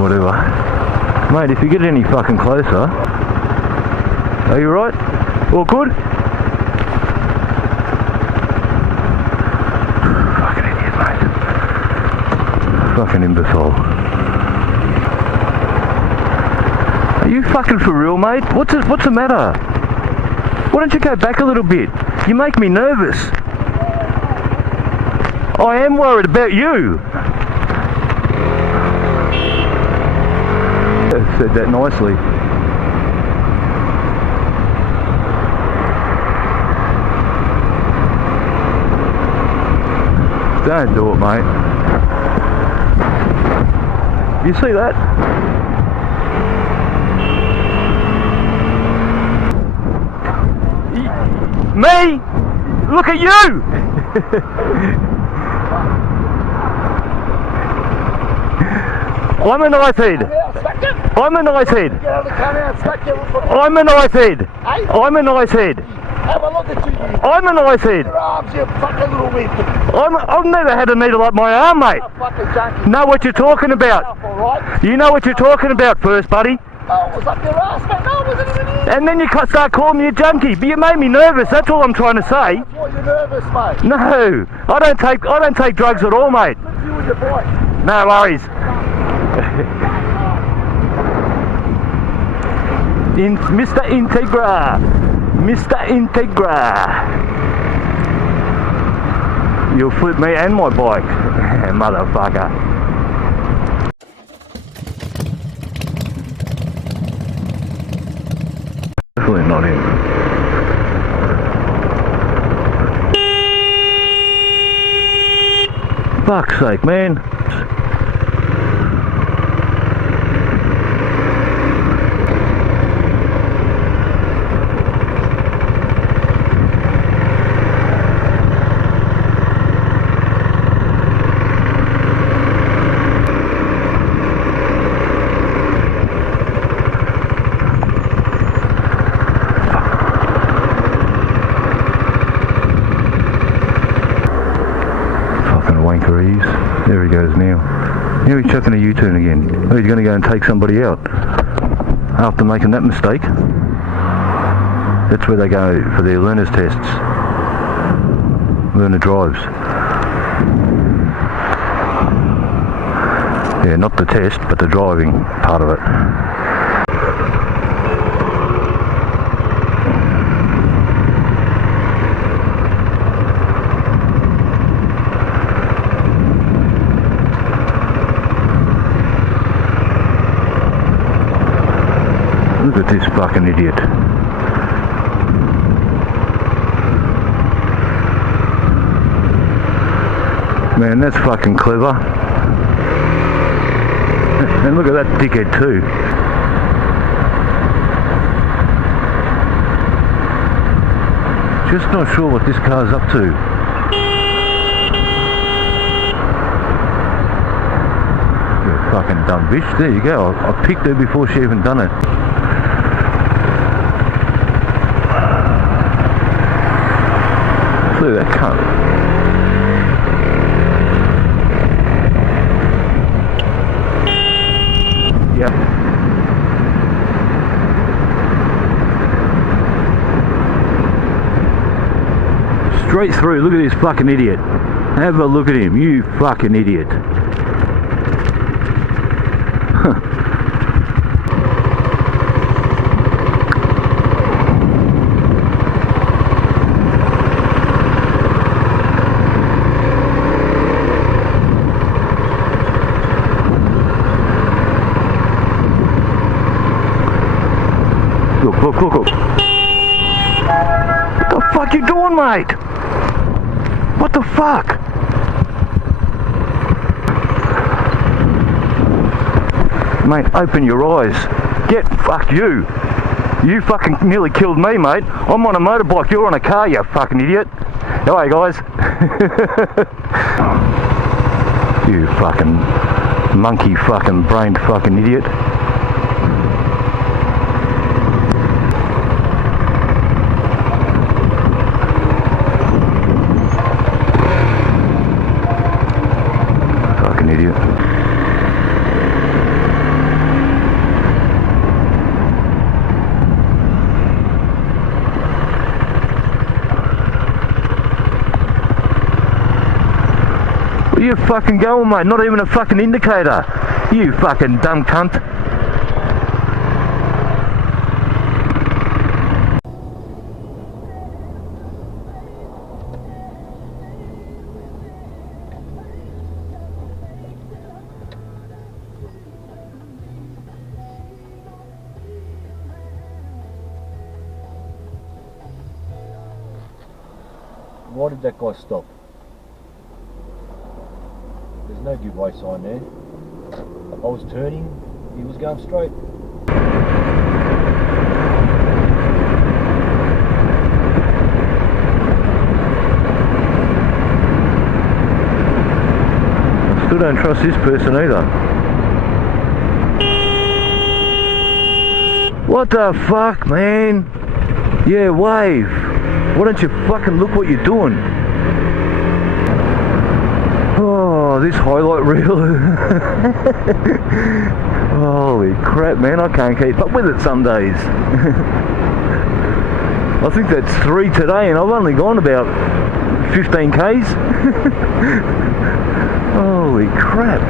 Whatever. Mate, if you get any fucking closer... Are you right? All good? Fucking idiot, mate. Fucking imbecile. Are you fucking for real, mate? What's the matter? Why don't you go back a little bit? You make me nervous. I am worried about you. I said that nicely. Don't do it, mate. You see that? Me? Look at you! I'm a nice head. I'm a nice head. I'm a nice head. I'm a nice head. Have a look at you. I'm a nice head. Your arms, you fucking little wimp. I've never had a needle up my arm, mate. Know what you're talking about. You know what you're talking about first, buddy. Oh, it was up your ass, mate. No, it wasn't even in. And then you start calling me a junkie. But you made me nervous. That's all I'm trying to say. That's why you're nervous, mate. No, I don't take drugs at all, mate. Look, you and your bike. No worries. Mr. Integra. Mr. Integra. You'll flip me and my bike. Motherfucker. Definitely not him. Fuck's sake, man. There he goes now. Now he's chucking a U-turn again. Oh, he's going to go and take somebody out. After making that mistake. That's where they go for their learner's tests. Learner drives. Yeah, not the test, but the driving part of it. Look at this fucking idiot. Man, that's fucking clever. And look at that dickhead too. Just not sure what this car's up to. You fucking dumb bitch. There you go. I picked her before she even done it. Look at that cunt. Yep. Straight through. Look at this fucking idiot. Have a look at him. You fucking idiot. Look. What the fuck you doing, mate? What the fuck? Mate, open your eyes. Fuck you. You fucking nearly killed me, mate. I'm on a motorbike, you're on a car, you fucking idiot. Hey guys. You fucking monkey fucking brained fucking idiot. you fucking going, mate? Not even a fucking indicator. You fucking dumb cunt. Why did that guy stop? There's no give way sign there. I was turning, he was going straight. I still don't trust this person either. What the fuck, man? Yeah, wave. Why don't you fucking look what you're doing? Oh, this highlight reel. Holy crap, man, I can't keep up with it some days. I think that's 3 today and I've only gone about 15 Ks. Holy crap.